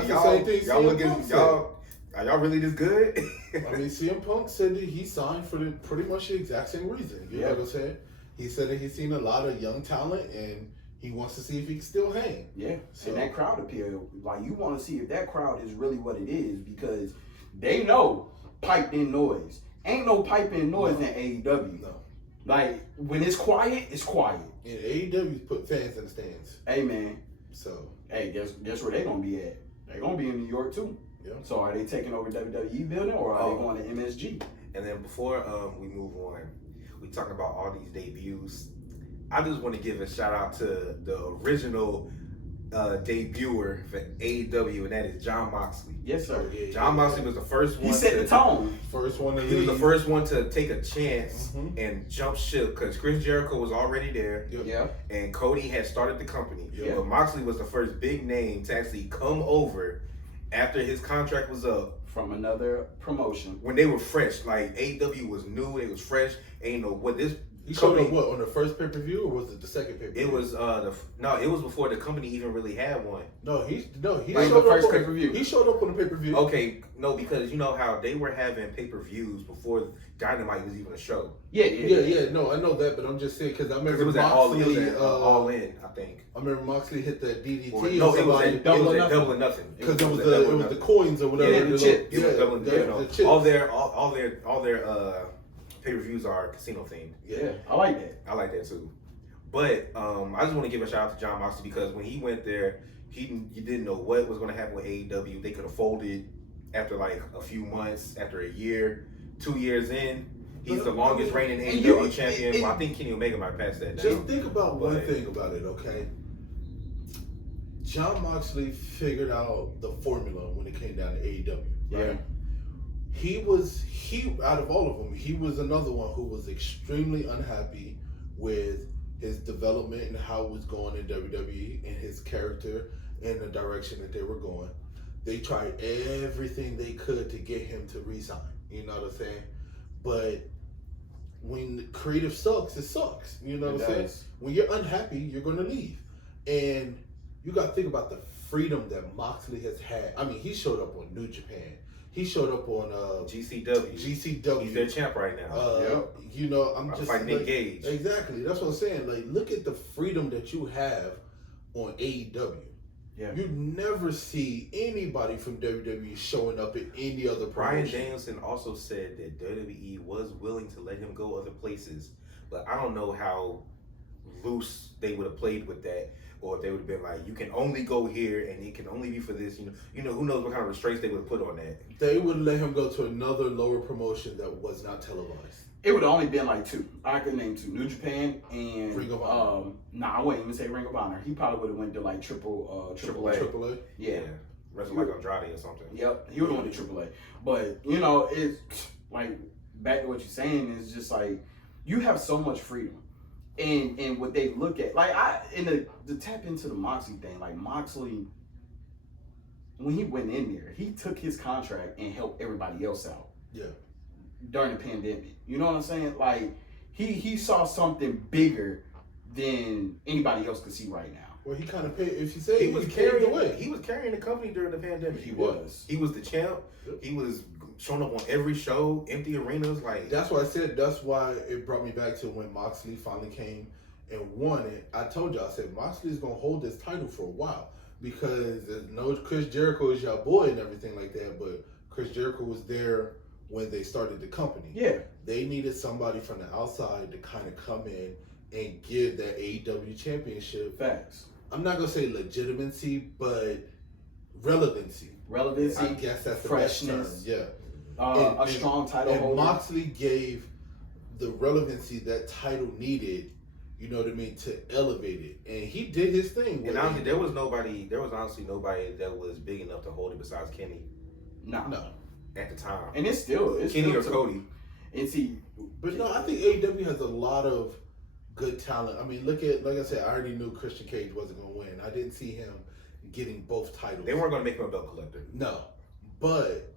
are y'all really this good? I mean, CM Punk said that he signed for pretty much the exact same reason. You know what I'm saying? He said that he's seen a lot of young talent and he wants to see if he can still hang. Yeah, so. And that crowd appeal, like you want to see if that crowd is really what it is because they know piped in noise. Ain't no piping noise in AEW. No. Like, when it's quiet, it's quiet. And AEW put fans in the stands. Hey, man. So. Hey, guess where they going to be at? They're going to be in New York, too. Yeah. So are they taking over WWE building or are they going to MSG? And then before we move on, we talk about all these debuts. I just want to give a shout out to the original debuter for AEW, and that is Jon Moxley. Yes, sir. John Moxley was the first one. He set the tone. First one to leave. He was the first one to take a chance and jump ship because Chris Jericho was already there. Yeah. And Cody had started the company. Yeah. But Moxley was the first big name to actually come over after his contract was up. From another promotion. When they were fresh. Like, AEW was new. It was fresh. Ain't no what this... He showed up on the first pay-per-view or was it the second pay-per-view? It was it was before the company even really had one. He like showed the first up pay-per-view. He showed up on the pay-per-view. Okay, no, because you know how they were having pay-per-views before Dynamite was even a show. Yeah. No, I know that, but I'm just saying because I remember it was Moxley all in, I think. I remember Moxley hit that DDT. It was at Double or Nothing. Because it was the coins or whatever. Yeah, the chips. It was Double or Nothing. All their pay-per-views are casino themed. Yeah, I like that. I like that too. But I just want to give a shout out to Jon Moxley because when he went there, you didn't know what was going to happen with AEW. They could have folded after like a few months, after a year, 2 years in. He's the longest reigning AEW champion. Well, I think Kenny Omega might pass that now. Just think about one thing about it, okay? Jon Moxley figured out the formula when it came down to AEW. Right? Yeah. He out of all of them, he was another one who was extremely unhappy with his development and how it was going in WWE and his character and the direction that they were going. They tried everything they could to get him to resign. You know what I'm saying? But when creative sucks, it sucks. You know what I'm saying? When you're unhappy, you're going to leave. And you got to think about the freedom that Moxley has had. I mean, he showed up on New Japan. He showed up on GCW. He's their champ right now. You know, I'm just like Nick Gage. Exactly. That's what I'm saying. Like, look at the freedom that you have on AEW. Yeah. You never see anybody from WWE showing up in any other promotion. Bryan Danielson also said that WWE was willing to let him go other places, but I don't know how loose they would have played with that. Or if they would have been like, you can only go here and it can only be for this, you know, who knows what kind of restraints they would have put on that. They would let him go to another lower promotion that was not televised. It would have only been like two. I could name two: New Japan and Ring of Honor. I wouldn't even say Ring of Honor. He probably would have went to like triple A. AAA. Yeah. wrestle like Andrade or something. Yep, he would have went to AAA. But you know, it's like back to what you're saying is just like you have so much freedom. And what they look at, like to tap into the Moxley thing, like Moxley, when he went in there, he took his contract and helped everybody else out. Yeah. During the pandemic, you know what I'm saying? Like he saw something bigger than anybody else could see right now. Well, he kind of paid. If you say He was carrying the company during the pandemic. He was the champ. He was showing up on every show, empty arenas. Like that's why I said. That's why it brought me back to when Moxley finally came and won it. I told you, I said Moxley's gonna hold this title for a while because no Chris Jericho is your boy and everything like that. But Chris Jericho was there when they started the company. Yeah, they needed somebody from the outside to kind of come in and give that AEW championship. Facts. I'm not gonna say legitimacy, but relevancy. Relevancy. I guess that's the freshness. best term. Yeah. A strong title and holder. Moxley gave the relevancy that title needed, you know what I mean, to elevate it. And he did his thing. And honestly, there was honestly nobody that was big enough to hold it besides Kenny. No. At the time. And it's Kenny still or Cody. And see, but no, I think AEW has a lot of good talent. I mean, like I said, I already knew Christian Cage wasn't going to win. I didn't see him getting both titles. They weren't going to make him a belt collector. No. But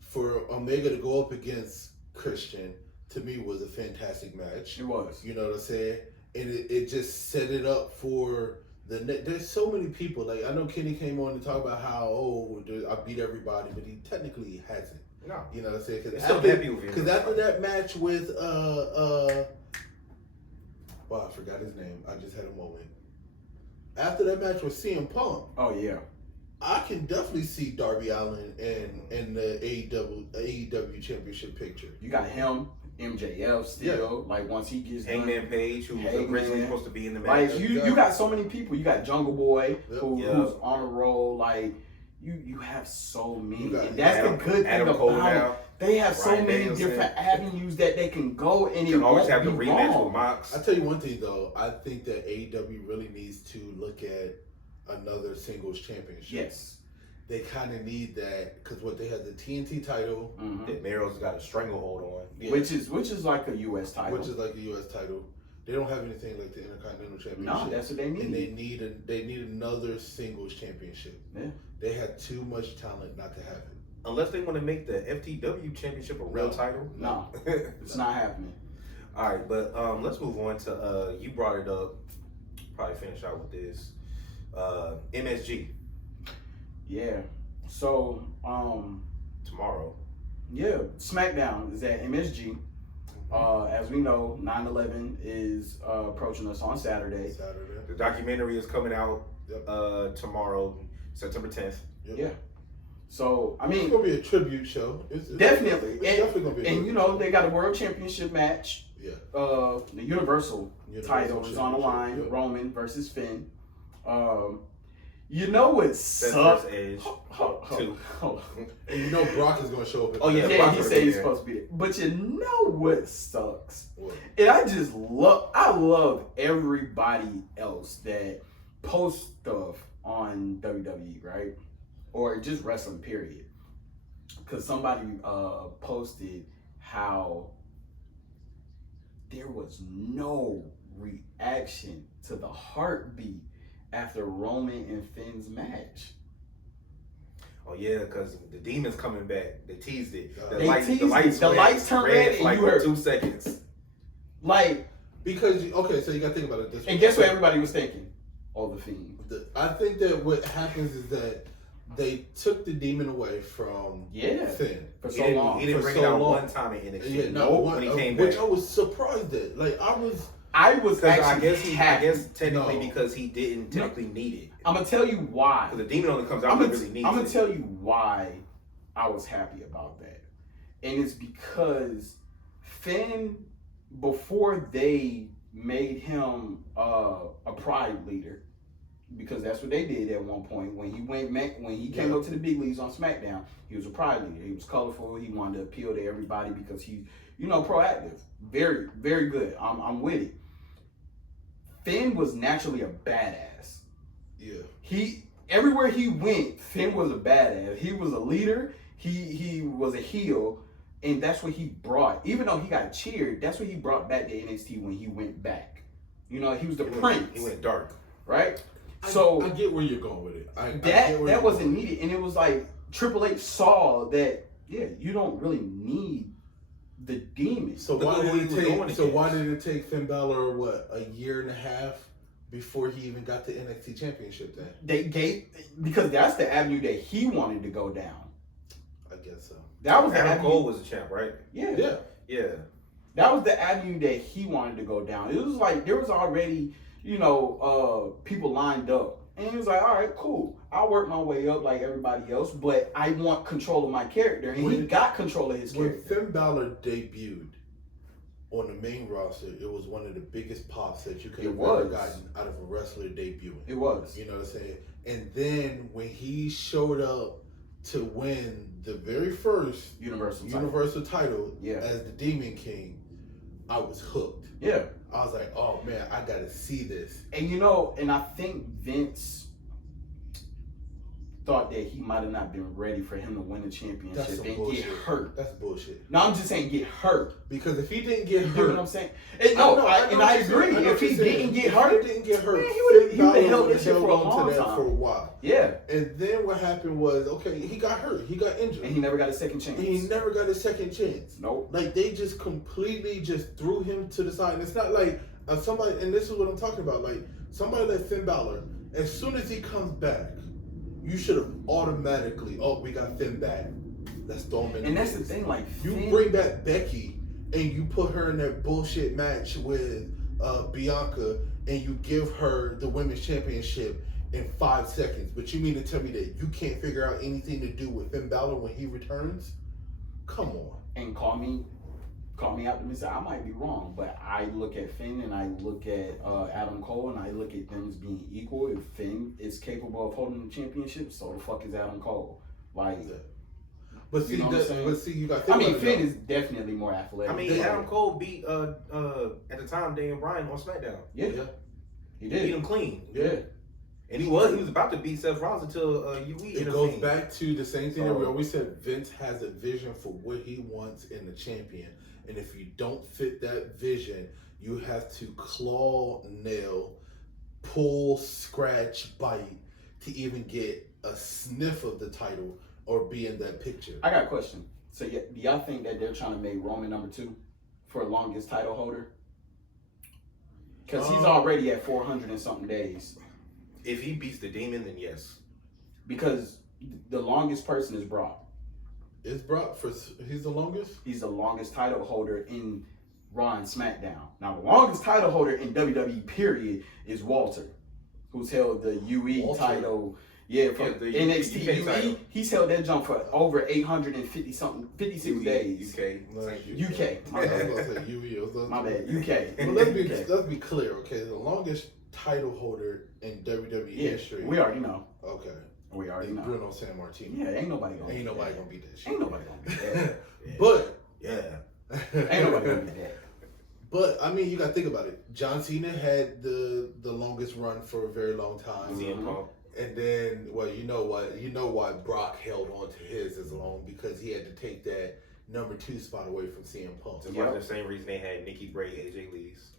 for Omega to go up against Christian, to me, was a fantastic match. It was. You know what I'm saying? And it just set it up for there's so many people. Like, I know Kenny came on to talk about how, I beat everybody, but he technically hasn't. No. You know what I'm saying? Because after that match with, I forgot his name. I just had a moment. After that match with CM Punk. Oh, yeah. I can definitely see Darby Allin in the AEW championship picture. You got him, MJF still. Yeah. Like once he gets Hangman Page, who's originally supposed to be in the match. Like you got so many people. You got Jungle Boy, who's on a roll. Like you have so many. And that's the good thing about it. They have so many different avenues that they can go, and you can always have the rematch with Mox. I tell you one thing though, I think that AEW really needs to look at another singles championship. Yes. They kind of need that because they had the TNT title that Mero's got a stranglehold on, which is like a U.S. title. Which is like a U.S. title. They don't have anything like the Intercontinental Championship. No, that's what they need. And they need another singles championship. Yeah. They had too much talent not to have it. Unless they want to make the FTW championship a real title. No, it's not happening. All right, but let's move on to you brought it up. Probably finish out with this. MSG. Yeah. So tomorrow. Yeah, SmackDown is at MSG. As we know, 9/11 is approaching us on Saturday. The documentary is coming out tomorrow, September 10th. Yep. Yeah. So I mean, it's gonna be a tribute show. It's definitely gonna be. And you know, they got a World Championship match. Yeah. The Universal title is on the line. Yep. Roman versus Finn. You know what sucks? Edge. Hold on. And you know Brock is gonna show up. Yeah, he said he's supposed to be there. But you know what sucks? What? And I love everybody else that posts stuff on WWE, right? Or just wrestling, period. Because somebody posted how there was no reaction to the heartbeat after Roman and Finn's match. Oh yeah, because the Demon's coming back. They teased it. The lights turned red and like you heard 2 seconds. Like because so you got to think about it this way. And guess what everybody was thinking? Oh, the Fiend. I think that what happens is that they took the Demon away from Finn for so long. He didn't bring it out one time in NXT. When he came back, which I was surprised at. Like I was I guess technically because he didn't technically need it. I'm gonna tell you why. Because the Demon only comes out when he really needs it. I'm gonna tell you why I was happy about that, and it's because Finn, before they made him a Pride leader, because that's what they did at one point when he came up to the big leagues on SmackDown. He was a Pride leader. He was colorful. He wanted to appeal to everybody because he's proactive. Very, very good. I'm with it. Finn was naturally a badass. Yeah. everywhere he went, Finn was a badass. He was a leader. He was a heel, and that's what he brought. Even though he got cheered, that's what he brought back to NXT when he went back. You know, he was the prince. He went dark, right? So I get where you're going with it. That wasn't needed, and it was like Triple H saw that. Yeah, you don't really need the demon. So why did it take Finn Balor a year and a half before he even got the NXT Championship? Then because that's the avenue that he wanted to go down. I guess so. That was Adam Cole was a champ, right? Yeah. That was the avenue that he wanted to go down. It was like there was already, people lined up. And he was like, all right, cool. I'll work my way up like everybody else, but I want control of my character. And he got control of his character. When Finn Balor debuted on the main roster, it was one of the biggest pops that you could have ever gotten out of a wrestler debuting. It was. You know what I'm saying? And then when he showed up to win the very first Universal title as the Demon King, I was hooked. Yeah. I was like, oh man, I gotta see this. And and I think Vince thought that he might have not been ready for him to win the championship and get hurt. That's bullshit. No, I'm just saying get hurt. Because if he didn't get hurt, you know what I'm saying? I agree. If he didn't get hurt, he would have held this shit for a long time. For a while. Yeah. And then what happened was, he got hurt. He got injured. And he never got a second chance. Nope. Like, they just completely just threw him to the side. And it's not like somebody, and this is what I'm talking about, like somebody like Finn Balor, as soon as he comes back, you should have automatically, we got Finn back. Let's throw him in. And that's the thing, like you bring back Becky and you put her in that bullshit match with Bianca and you give her the women's championship in 5 seconds. But you mean to tell me that you can't figure out anything to do with Finn Balor when he returns? Come on. And call me optimistic. I might be wrong, but I look at Finn and I look at Adam Cole and I look at them as being equal. If Finn is capable of holding the championship, so the fuck is Adam Cole? Like, but see, you got. Finn is definitely more athletic. Adam Cole beat at the time Daniel Bryan on SmackDown. Yeah, he did. Beat him clean. Yeah. And he was about to beat Seth Rollins until it goes back to the same thing that we always said. Vince has a vision for what he wants in the champion. And if you don't fit that vision, you have to claw, nail, pull, scratch, bite to even get a sniff of the title or be in that picture. I got a question. So do y'all think that they're trying to make Roman number 2 for longest title holder? Because he's already at 400 and something days. If he beats the Demon, then yes. Because the longest person is Brock. Is Brock he's the longest? He's the longest title holder in Raw and SmackDown. Now, the longest title holder in WWE period is Walter, who's held the UE title. Yeah, from the NXT UE. He's held that jump for over 850 something, 56 days. UK. My bad. I was gonna say UE. My bad. UK. Well, let's be clear, okay? The longest title holder in WWE history. We already know. Okay. We already know. Bruno Sammartino. Yeah, ain't nobody gonna beat that shit. Ain't nobody gonna beat that. But ain't nobody gonna beat that. But I mean, you gotta think about it. John Cena had the longest run for a very long time. And then, you know why Brock held on to his as long, because he had to take that number 2 spot away from CM Punk. It's the same reason they had Nikki Bray, AJ Lee's.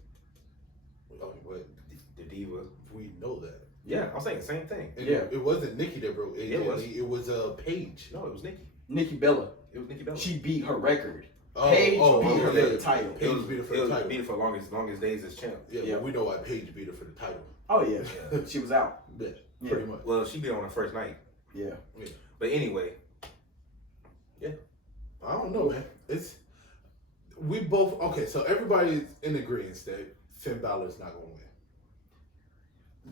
Oh, what? The Diva. We know that. Yeah, I'm saying the same thing. And it wasn't Nikki that broke AJ Lee. It was Paige. No, it was Nikki. Nikki Bella. It was Nikki Bella. She beat her record. Paige beat her for the title. Paige beat her for the title. Beat her for longest days as champ. Yeah, but we know why Paige beat her for the title. Oh yeah, she was out. Yeah, pretty much. Well, she beat her on her first night. Yeah. But anyway. Yeah. I don't know, man. We both so everybody's in agreement that Finn Balor's not gonna win.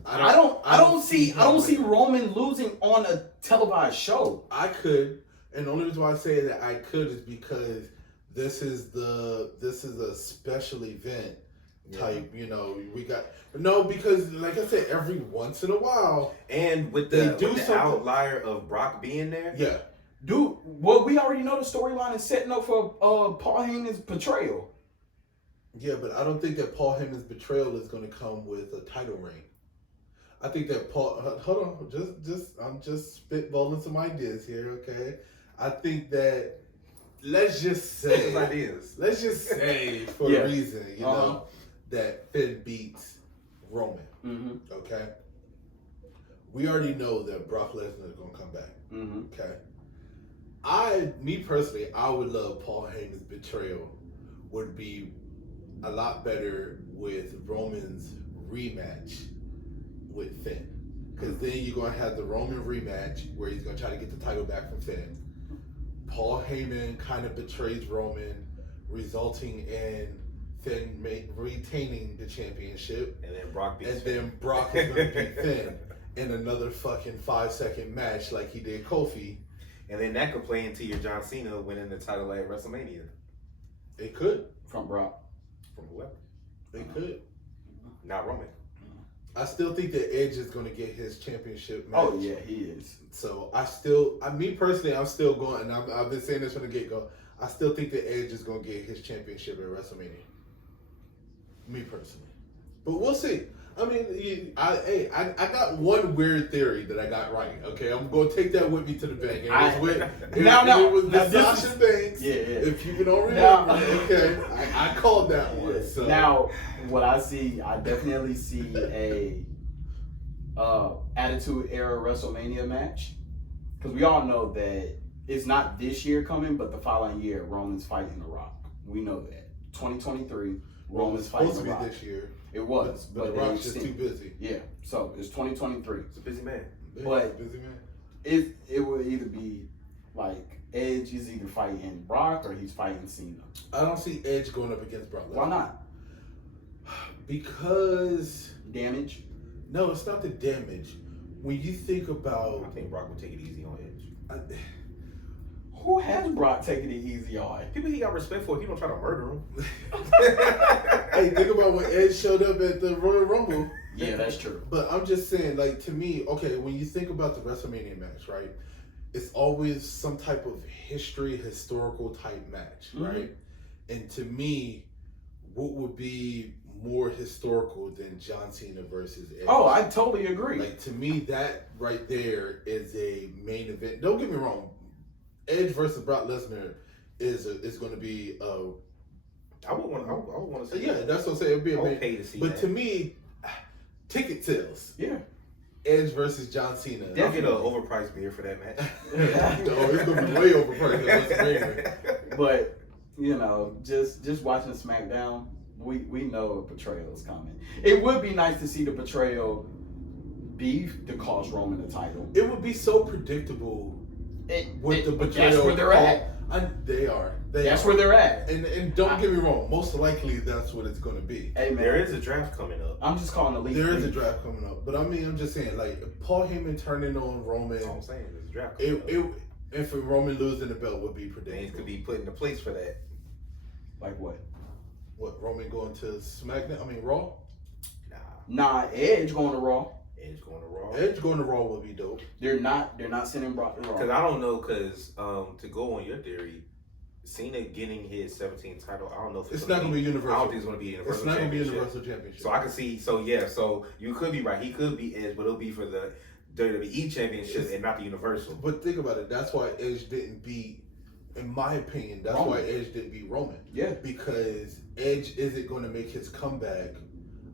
I don't see Roman losing on a televised show. I could, and the only reason why I say that I could is because this is a special event type. Because like I said, every once in a while, and with the outlier of Brock being there, dude. Well, we already know the storyline is setting up for Paul Heyman's betrayal. Yeah, but I don't think that Paul Heyman's betrayal is going to come with a title reign. I think that Paul. Hold on, I'm just spitballing some ideas here. Okay, I think that let's just say for Yeah. a reason, you know, that Finn beats Roman. Mm-hmm. Okay, we already know that Brock Lesnar is gonna come back. Mm-hmm. Okay, me personally, I would love Paul Heyman's betrayal would be a lot better with Roman's rematch with Finn. Because then you're going to have the Roman rematch where he's going to try to get the title back from Finn. Paul Heyman kind of betrays Roman, resulting in Finn retaining the championship. And then Brock beats And Finn. then Brock is going to beat Finn in another fucking 5-second match like he did Kofi. And then that could play into your John Cena winning the title at WrestleMania. It could. From Brock. From whoever. It could. Not Roman. I still think that Edge is going to get his championship match. Oh, yeah, he is. So me personally, I'm still going, and I've been saying this from the get-go, I still think that Edge is going to get his championship at WrestleMania. Me personally. But we'll see. I mean, I got one weird theory that I got right. Okay, I'm going to take that with me to the bank. It was the Sasha Banks. Yeah. If you don't remember, okay, I called that one. Yeah. So. Now, what I definitely see a Attitude Era WrestleMania match, because we all know that it's not this year coming, but the following year, Roman's fighting The Rock. We know that 2023, Roman's fighting The Rock. This year. It was, but The Rock's just too busy. Yeah, so it's 2023. It's a busy man. But busy man. It would either be like Edge is either fighting Brock or he's fighting Cena. I don't see Edge going up against Brock Lesnar. Why not? Because damage. No, it's not the damage. When you think about, I think Brock would take it easy on Edge. Who has Brock taking it easy on? People he got respect for. He don't try to murder him. Hey, think about when Edge showed up at the Royal Rumble. Yeah, that's true. But I'm just saying, like, to me, okay, when you think about the WrestleMania match, right? It's always some type of historical type match, right? And to me, what would be more historical than John Cena versus Edge? Oh, I totally agree. Like, to me, that right there is a main event. Don't get me wrong. Edge versus Brock Lesnar is going to be I would want to see. Yeah, that's what I'm saying. It'd be a main, pay to see. But that. to me, ticket sales. Yeah. Edge versus John Cena. I'll get an overpriced beer for that match. No, it's gonna be way overpriced. But you know, just watching SmackDown, we know a betrayal is coming. It would be nice to see the betrayal be to cost Roman the title. It would be so predictable with the betrayal. That's where they're at. They are. That's where they're at. And don't get me wrong. Most likely, that's what it's going to be. Hey, man, there is a draft coming up. I'm just calling the league. There is a draft coming up, but I mean, I'm just saying, like Paul Heyman turning on Roman. That's all I'm saying. There's a draft coming up. And for Roman losing the belt would be predictable. Things could be put into place for that. Like what? What, Roman going to SmackDown? I mean Raw? Nah, Edge going to Raw. Edge going to Raw. Edge going to Raw would be dope. They're not sending Brock to Raw. Because I don't know. Because to go on your theory, Cena getting his 17th title, I don't know if it's not going to be universal. I don't think it's going to be a universal. It's not going to be a universal championship. So I can see. So yeah. So you could be right. He could be Edge, but it'll be for the WWE championship and not the universal. But think about it. That's why Edge didn't beat. In my opinion, that's Roman. why Edge didn't beat Roman. Yeah. Because Edge isn't going to make his comeback.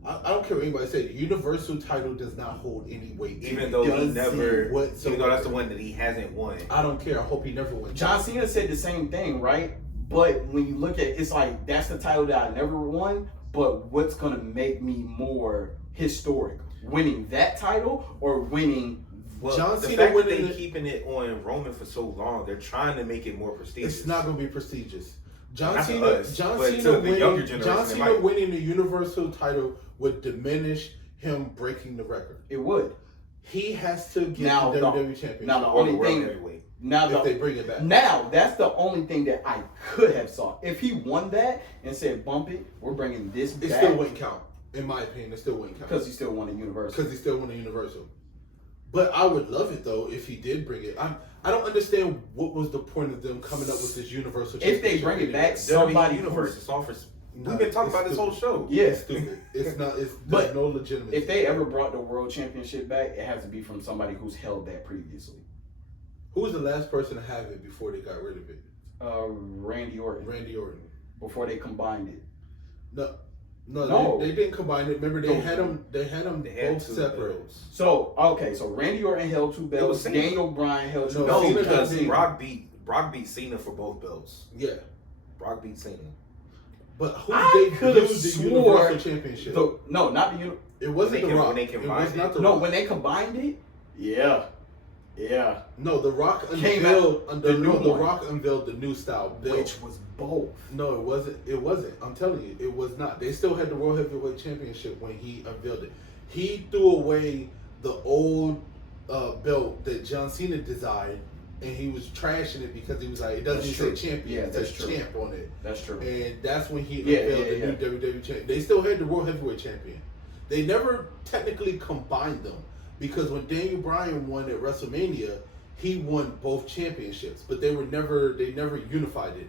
I don't care what anybody says. The Universal title does not hold any weight. Even though he never, whatsoever. even though that's the one that he hasn't won. I don't care. I hope he never wins. John Cena said the same thing, right? But when you look at it, it's like, that's the title that I never won, but what's going to make me more historic? Winning that title or winning... Well, John the Cena fact that winning they're keeping it on Roman for so long, they're trying to make it more prestigious. It's not going to be prestigious. John Not Cena, us, John but Cena to the winning, younger generation, John it Cena might. winning the Universal title would diminish him breaking the record. It would. He has to get Now, the WWE championship. Now the Or the only world thing... heavyweight. Now if they bring it back. Now, that's the only thing that I could have saw. If he won that and said, bump it, we're bringing this It back. still wouldn't count. In my opinion, it still wouldn't count. Because he still won a Universal. Because he still won a Universal. But I would love it, though, if he did bring it. I don't understand what was the point of them coming up with this Universal If they championship. bring it back, WWE somebody... universe is all for We've been talking about this whole show. Yeah. It's stupid. It's not. There's But no legitimacy. If they ever brought the world championship back, it has to be from somebody who's held that previously. Who was the last person to have it before they got rid of it? Randy Orton. Randy Orton. Before they combined it. No. They didn't combine it. Remember, they had them. They had both separate. Belts. So Randy Orton held 2 belts. Daniel Bryan held 2 belts. No, because Brock beat Cena for both belts. Yeah. Brock beat Cena. But who could have debuted the swore Universal Championship? No, not the Universal. It wasn't The Rock. When they combined it was not The No, Rock. when they combined it, yeah. No, The Rock Came out unveiled the new The one. Rock unveiled the new style belt. Which was both. No, it wasn't. It wasn't. I'm telling you, it was not. They still had the World Heavyweight Championship when he unveiled it. He threw away the old belt that John Cena designed, and he was trashing it because he was like, it doesn't even say champion. Yeah, it that's says true. champ on it. That's true. And that's when he Yeah, unveiled yeah, the new WWE champion. They still had the World Heavyweight Champion. They never technically combined them because when Daniel Bryan won at WrestleMania, he won both championships, but they never unified it.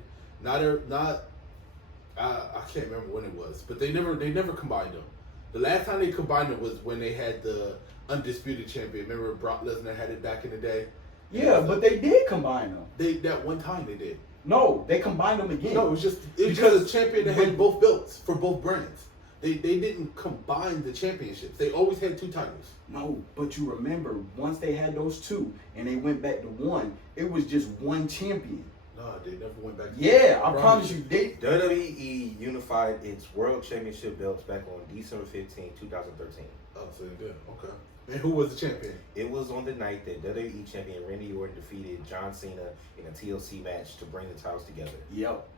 I can't remember when it was, but they never combined them. The last time they combined them was when they had the Undisputed Champion. Remember Brock Lesnar had it back in the day? Yeah, but they did combine them. That one time they did. No, they combined them again. No, it was just a champion that had both belts for both brands. They didn't combine the championships. They always had 2 titles. No, but you remember, once they had those 2 and they went back to 1, it was just 1 champion. No, they never went back to Yeah, I promise you. WWE unified its World Championship belts back on December 15, 2013. Oh, so they did. Okay. And who was the champion? It was on the night that WWE champion Randy Orton defeated John Cena in a TLC match to bring the titles together. Yep.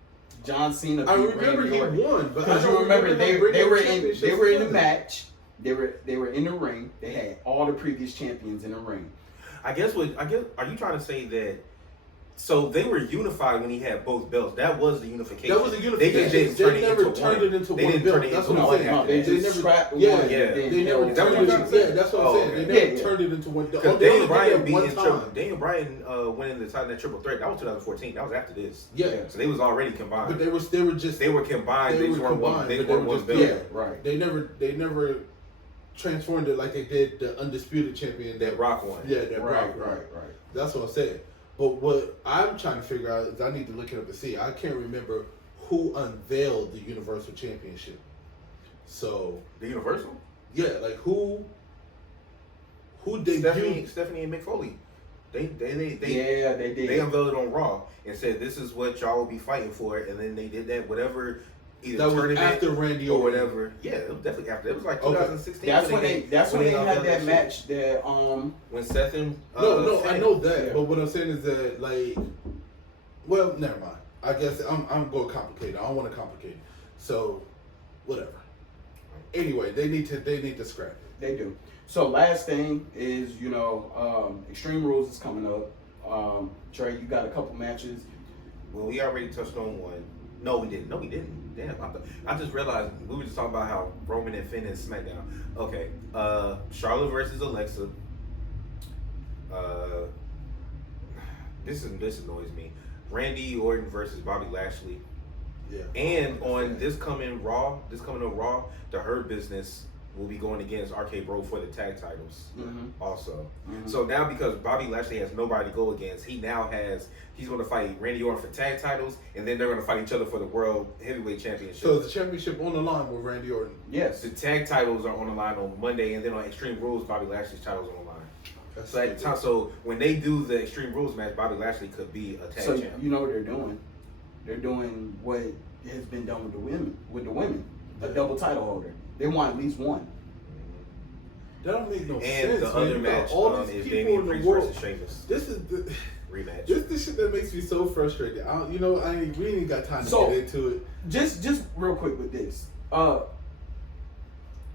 John Cena. I remember Randy he Orton. won, but I Because you don't remember they were in the match. match. They were in the ring. They had all the previous champions in the ring. Are you trying to say that? So they were unified when he had both belts. That was the unification. That was a unification. They never turned it into one belt. That's what I'm saying. They They just never- scrapped the yeah, one. yeah. and then They never held it. turned it into. Yeah, that's what I'm saying. okay. They never turned it into one. Because They Daniel only Bryan did it one beat time. Daniel Bryan winning the title in that triple threat. That was 2014. That was after this. Yeah. So they was already combined. But they were just They were combined. They were weren't one. combined, They but they weren't were one just belt. Yeah, right. They never transformed it like they did the Undisputed Champion That Rock won. Yeah, that Right. Brock. That's what I'm saying. But what I'm trying to figure out is I need to look it up and see. I can't remember who unveiled the Universal Championship. So The Universal. yeah, like who debuted? Stephanie and Mick Foley. They Yeah, they did. They unveiled it on Raw and said this is what y'all will be fighting for, and then they did that whatever. Either That was tournament after Randy or Orton. whatever. Yeah, it was definitely after. It was like Okay. 2016. That's when they had unveiled that shit. match. That When Seth and No, I know that. Yeah. But what I'm saying is that like, well, never mind. I guess I'm going complicated. I don't want to complicate it. So, whatever. Anyway, they need to scrap it. They do. So last thing is, Extreme Rules is coming up. Trey, you got a couple matches. Well, we already touched on one. No, we didn't. Damn, I just realized we were just talking about how Roman and Finn is SmackDown. Okay, Charlotte versus Alexa. This annoys me. Randy Orton versus Bobby Lashley. Yeah. And on this coming Raw, the Hurt Business will be going against RK Bro for the tag titles also. Mhm. So now because Bobby Lashley has nobody to go against, he's going to fight Randy Orton for tag titles, and then they're going to fight each other for the World Heavyweight Championship. So is the championship on the line with Randy Orton? Yes. The tag titles are on the line on Monday, and then on Extreme Rules, Bobby Lashley's titles on the line. So at the time, so when they do the Extreme Rules match, Bobby Lashley could be a tag So champ. you know what they're doing? They're doing what has been done with the women. A double title holder. They want at least one. That don't make no And sense. the man. other You got match all these is people Damian in the Priest world. versus Sheamus This is the rematch. this shit that makes me so frustrated. We ain't got time to So- get into it. Just real quick with this.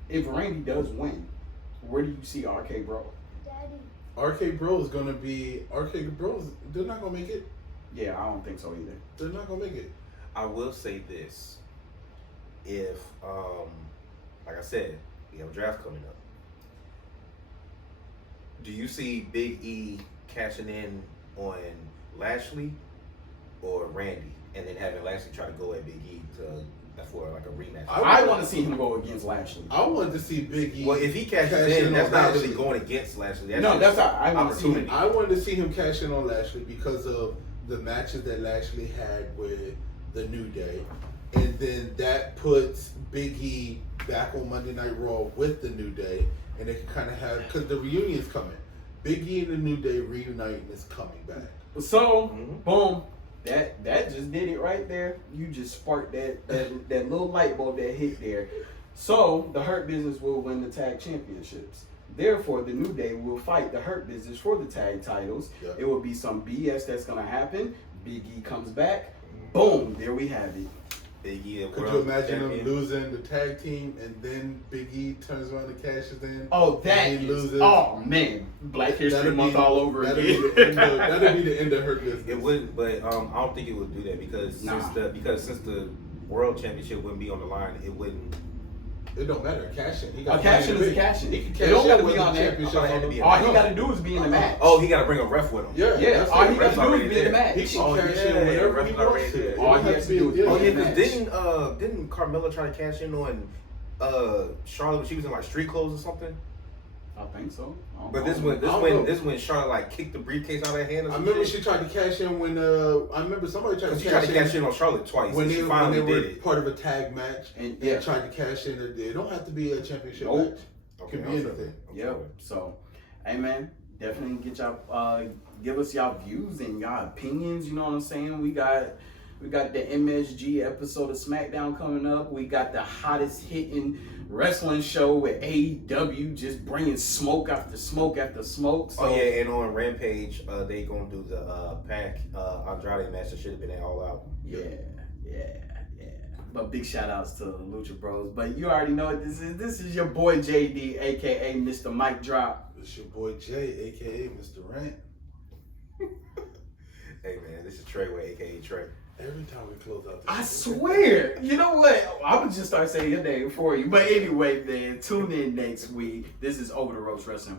If Randy does win, where do you see RK Bro? RK Bro is gonna be RK Bros. They're not gonna make it. Yeah, I don't think so either. They're not gonna make it. I will say this: if, like I said, we have a draft coming up. Do you see Big E cashing in on Lashley or Randy, and then having Lashley try to go at Big E to for like a rematch. I want to see him go against Lashley. I wanted to see Big E. Well, if he cashes in, that's not really going against Lashley. That's I want to see him. I wanted to see him cash in on Lashley because of the matches that Lashley had with the New Day, and then that puts Big E back on Monday Night Raw with the New Day, and they can kind of have, because the reunion's coming. Big E and the New Day reuniting is coming back. So, boom, that just did it right there. You just sparked that little light bulb that hit there. So the Hurt Business will win the tag championships. Therefore, the New Day will fight the Hurt Business for the tag titles. Yep. It will be some BS that's gonna happen. Big E comes back. Boom, there we have it. Big E, Could you imagine them losing the tag team and then Big E turns around and cashes in? Oh, oh man, Black History Month all over again. That'd be the end of Her Business. It wouldn't, but I don't think it would do that because since the World Championship wouldn't be on the line, it wouldn't. It don't matter. Cash in. A cash in is a cash in. He can It cash don't gotta in be with on the there. championship. All he gotta do is be in the match. Oh, he gotta bring a ref with him. Yeah. All he gotta do is be in the match. He can cash in whenever he wants to. All he has to do is Oh be yeah, in the because match. didn't Carmella try to cash in on Charlotte when she was in like street clothes or something? I think so. But this when Charlotte like kicked the briefcase out of her hand. Or I remember she tried to cash in when I remember somebody tried to cash in on Charlotte twice. When they were it. part of a tag match and tried to cash in. It don't have to be a championship match. It could be anything. Yep. So, hey man, definitely get y'all give us y'all views and y'all opinions. You know what I'm saying? We got the MSG episode of SmackDown coming up. We got the hottest hitting wrestling show with AEW just bringing smoke after smoke after smoke. So, and on Rampage, they gonna do the Pac Andrade match that should have been at All Out. Yeah. But big shout outs to Lucha Bros. But you already know what this is. This is your boy JD, aka Mr. Mike Drop. It's your boy Jay, aka Mr. Rant. Hey man, this is Treyway, aka Trey. Every time we close out I swear. You know what? I would just start saying your name for you. But anyway, man, tune in next week. This is Over the Ropes Wrestling